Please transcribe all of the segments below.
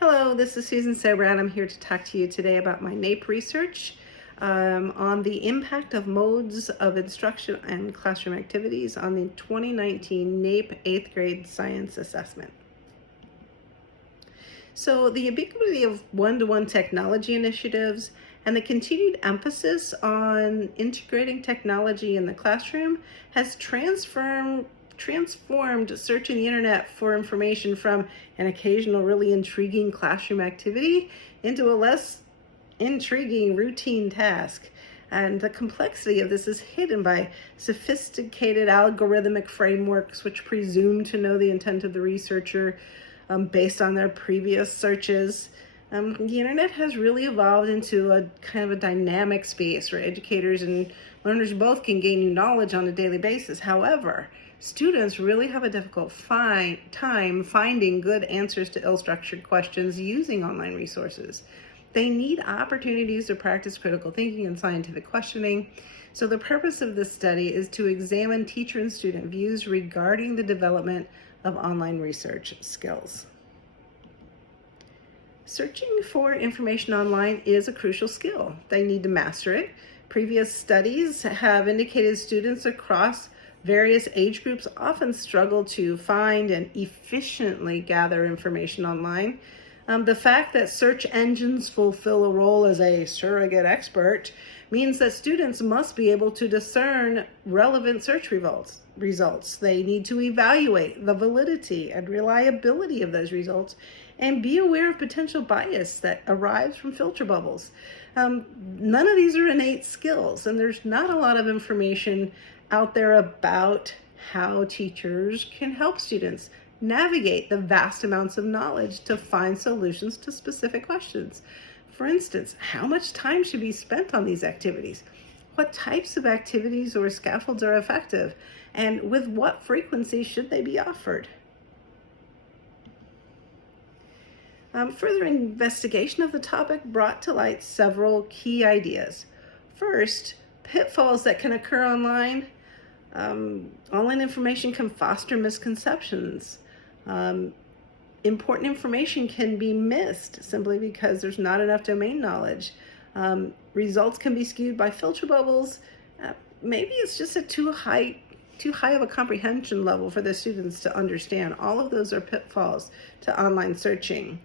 Hello, this is Susan Sobran. I'm here to talk to you today about my NAEP research on the impact of modes of instruction and classroom activities on the 2019 NAEP 8th grade science assessment. So the ubiquity of one-to-one technology initiatives and the continued emphasis on integrating technology in the classroom has transformed searching the internet for information from an occasional really intriguing classroom activity into a less intriguing routine task. And the complexity of this is hidden by sophisticated algorithmic frameworks which presume to know the intent of the researcher based on their previous searches. The internet has really evolved into a kind of a dynamic space where educators and learners both can gain new knowledge on a daily basis. However, students really have a difficult time finding good answers to ill-structured questions using online resources. They need opportunities to practice critical thinking and scientific questioning. So the purpose of this study is to examine teacher and student views regarding the development of online research skills. Searching for information online is a crucial skill. They need to master it. Previous studies have indicated students across various age groups often struggle to find and efficiently gather information online. The fact that search engines fulfill a role as a surrogate expert means that students must be able to discern relevant search results. They need to evaluate the validity and reliability of those results and be aware of potential bias that arrives from filter bubbles. None of these are innate skills, and there's not a lot of information out there about how teachers can help students navigate the vast amounts of knowledge to find solutions to specific questions. For instance, how much time should be spent on these activities? What types of activities or scaffolds are effective? And with what frequency should they be offered? Further investigation of the topic brought to light several key ideas. First, pitfalls that can occur online. Online information can foster misconceptions. Important information can be missed simply because there's not enough domain knowledge. Results can be skewed by filter bubbles. Maybe it's just too high of a comprehension level for the students to understand. All of those are pitfalls to online searching.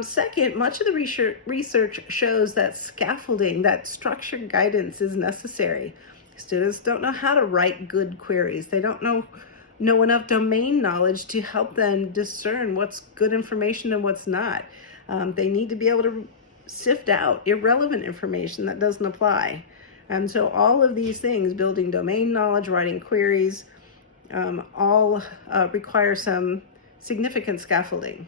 Second, much of the research shows that scaffolding, that structured guidance is necessary. Students don't know how to write good queries. They don't know enough domain knowledge to help them discern what's good information and what's not. They need to be able to sift out irrelevant information that doesn't apply. And so all of these things, building domain knowledge, writing queries, all require some significant scaffolding.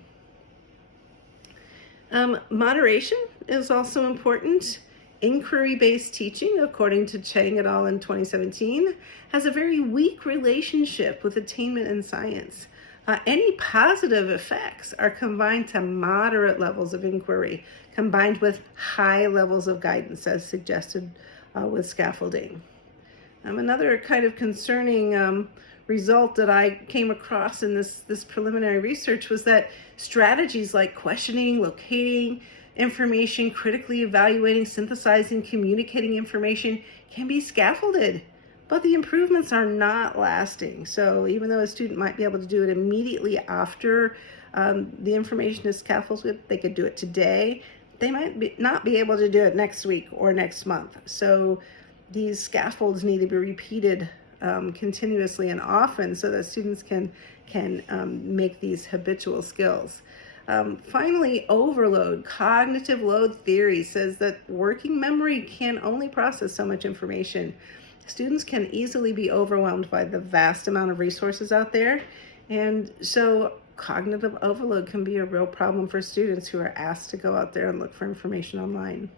Moderation is also important. Inquiry-based teaching, according to Chang et al. In 2017, has a very weak relationship with attainment in science. Any positive effects are combined to moderate levels of inquiry, combined with high levels of guidance, as suggested with scaffolding. Another kind of concerning result that I came across in this preliminary research was that strategies like questioning, locating information, critically evaluating, synthesizing, communicating information can be scaffolded, but the improvements are not lasting. So even though a student might be able to do it immediately after the information is scaffolded, they could do it today. They might not be able to do it next week or next month. So these scaffolds need to be repeated continuously and often so that students can make these habitual skills. Finally, overload. Cognitive load theory says that working memory can only process so much information. Students can easily be overwhelmed by the vast amount of resources out there, and so cognitive overload can be a real problem for students who are asked to go out there and look for information online.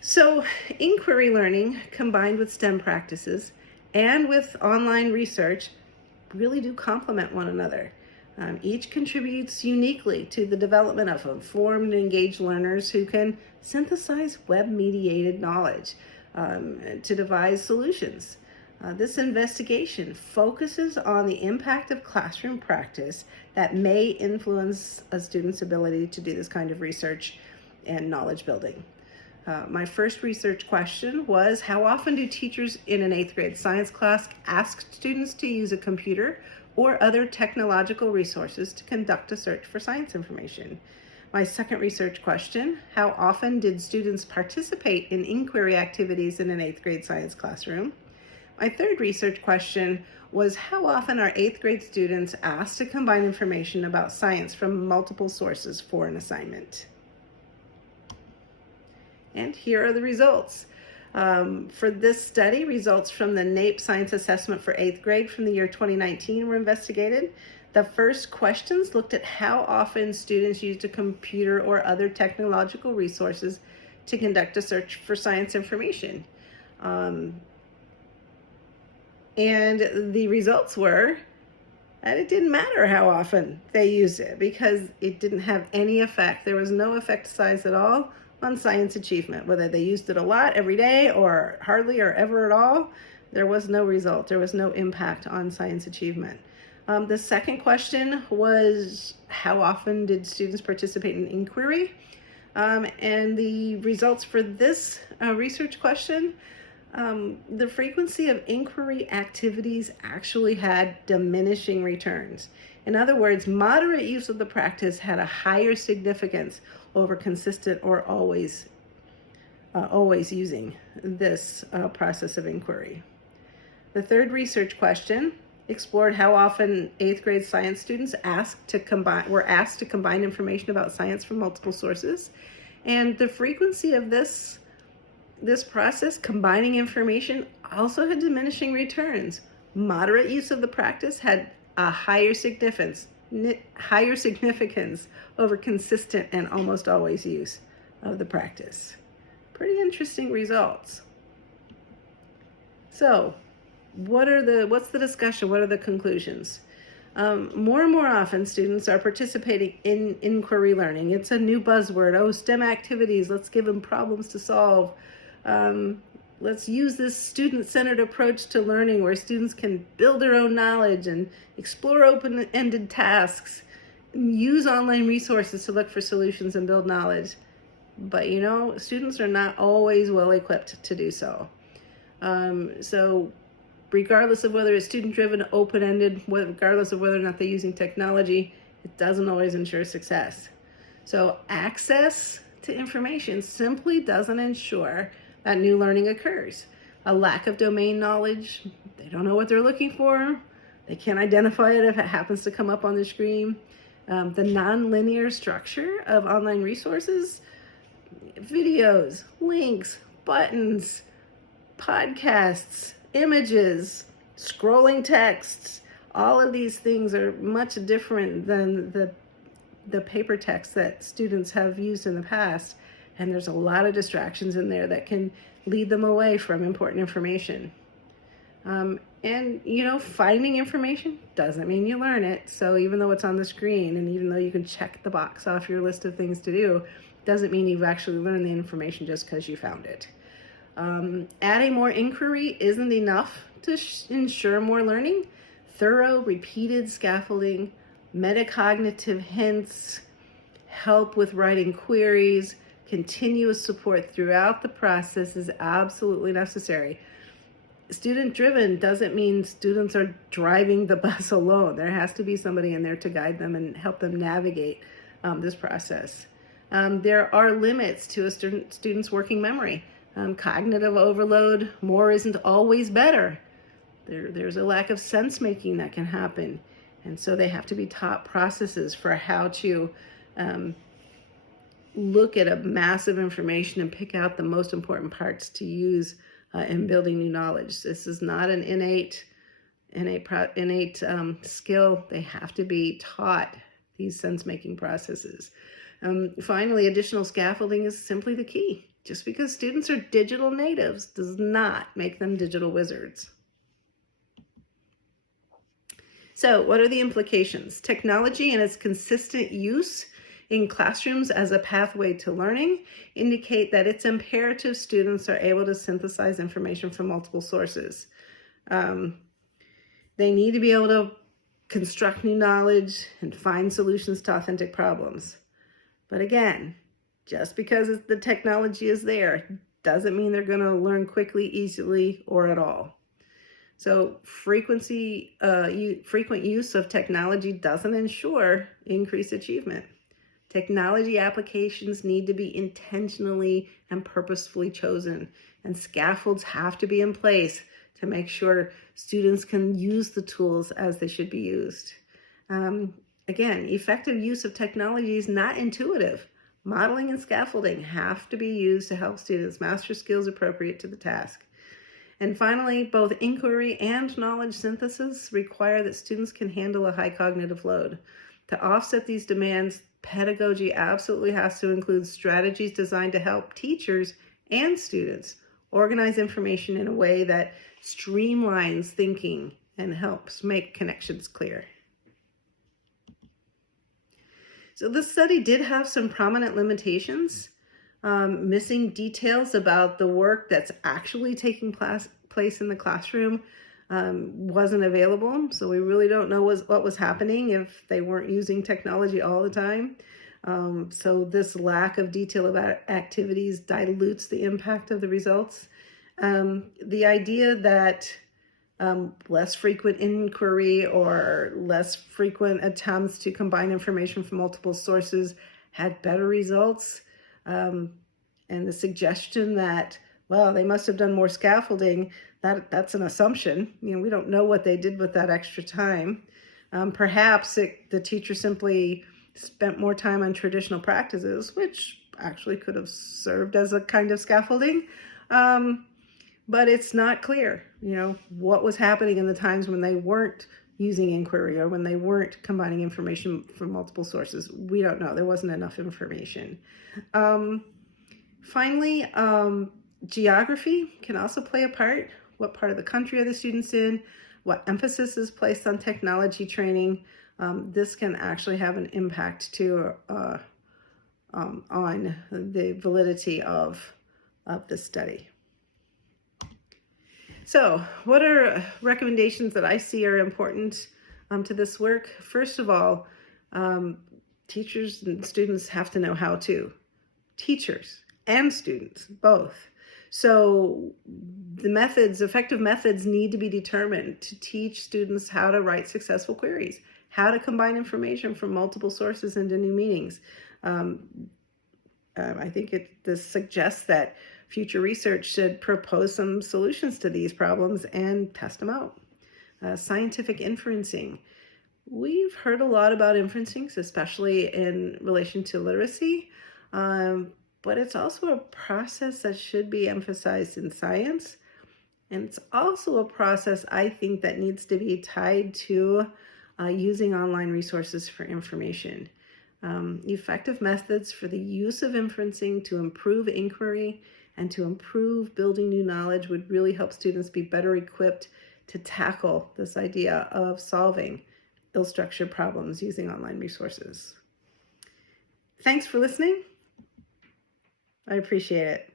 So inquiry learning combined with STEM practices and with online research really do complement one another. Each contributes uniquely to the development of informed and engaged learners who can synthesize web-mediated knowledge to devise solutions. This investigation focuses on the impact of classroom practice that may influence a student's ability to do this kind of research and knowledge building. My first research question was, how often do teachers in an 8th grade science class ask students to use a computer or other technological resources to conduct a search for science information? My second research question, how often did students participate in inquiry activities in an 8th grade science classroom? My third research question was, how often are 8th grade students asked to combine information about science from multiple sources for an assignment? And here are the results. For this study, results from the NAEP Science Assessment for 8th grade from the year 2019 were investigated. The first questions looked at how often students used a computer or other technological resources to conduct a search for science information. And the results were that it didn't matter how often they used it because it didn't have any effect. There was no effect size at all on science achievement. Whether they used it a lot every day or hardly or ever at all, there was no result. There was no impact on science achievement. The second question was, how often did students participate in inquiry? And the results for this research question, the frequency of inquiry activities actually had diminishing returns. In other words, moderate use of the practice had a higher significance over consistent or always using this process of inquiry. The third research question explored how often 8th grade science students were asked to combine information about science from multiple sources. And the frequency of this process, combining information, also had diminishing returns. Moderate use of the practice had a higher significance over consistent and almost always use of the practice. Pretty interesting results. So, what's the discussion? What are the conclusions? More and more often, students are participating in inquiry learning. It's a new buzzword. Oh, STEM activities. Let's give them problems to solve. Let's use this student-centered approach to learning where students can build their own knowledge and explore open-ended tasks, use online resources to look for solutions and build knowledge. But students are not always well equipped to do so. So regardless of whether it's student-driven, open-ended, regardless of whether or not they're using technology, it doesn't always ensure success. So access to information simply doesn't ensure that new learning occurs. A lack of domain knowledge, they don't know what they're looking for, they can't identify it if it happens to come up on the screen. The non-linear structure of online resources, videos, links, buttons, podcasts, images, scrolling texts, all of these things are much different than the paper text that students have used in the past. And there's a lot of distractions in there that can lead them away from important information. And finding information doesn't mean you learn it. So even though it's on the screen and even though you can check the box off your list of things to do, doesn't mean you've actually learned the information just because you found it. Adding more inquiry isn't enough to ensure more learning. Thorough, repeated scaffolding, metacognitive hints, help with writing queries, continuous support throughout the process is absolutely necessary. Student-driven doesn't mean students are driving the bus alone. There has to be somebody in there to guide them and help them navigate this process. There are limits to a student's working memory. Cognitive overload, more isn't always better. There's a lack of sense making that can happen. And so they have to be taught processes for how to look at a massive information and pick out the most important parts to use in building new knowledge. This is not an innate skill. They have to be taught these sense-making processes. Finally, additional scaffolding is simply the key. Just because students are digital natives does not make them digital wizards. So what are the implications? Technology and its consistent use in classrooms as a pathway to learning indicate that it's imperative students are able to synthesize information from multiple sources. They need to be able to construct new knowledge and find solutions to authentic problems. But again, just because the technology is there doesn't mean they're going to learn quickly, easily, or at all. So frequent use of technology doesn't ensure increased achievement. Technology applications need to be intentionally and purposefully chosen, and scaffolds have to be in place to make sure students can use the tools as they should be used. Again, effective use of technology is not intuitive. Modeling and scaffolding have to be used to help students master skills appropriate to the task. And finally, both inquiry and knowledge synthesis require that students can handle a high cognitive load. To offset these demands, pedagogy absolutely has to include strategies designed to help teachers and students organize information in a way that streamlines thinking and helps make connections clear. So this study did have some prominent limitations. Missing details about the work that's actually taking place in the classroom wasn't available. So we really don't know what was happening if they weren't using technology all the time. So this lack of detail about activities dilutes the impact of the results. The idea that less frequent inquiry or less frequent attempts to combine information from multiple sources had better results. And the suggestion that, well, they must have done more scaffolding, that's an assumption. We don't know what they did with that extra time. Perhaps the teacher simply spent more time on traditional practices, which actually could have served as a kind of scaffolding. But it's not clear, what was happening in the times when they weren't using inquiry or when they weren't combining information from multiple sources. We don't know. There wasn't enough information. Finally, geography can also play a part. What part of the country are the students in? What emphasis is placed on technology training? This can actually have an impact too on the validity of this study. So what are recommendations that I see are important to this work? First of all, teachers and students have to know how to. Teachers and students, both. So effective methods need to be determined to teach students how to write successful queries, how to combine information from multiple sources into new meanings. I think this suggests that future research should propose some solutions to these problems and test them out. Scientific inferencing. We've heard a lot about inferencing, especially in relation to literacy, but it's also a process that should be emphasized in science. And it's also a process, I think, that needs to be tied to using online resources for information. Effective methods for the use of inferencing to improve inquiry and to improve building new knowledge would really help students be better equipped to tackle this idea of solving ill-structured problems using online resources. Thanks for listening. I appreciate it.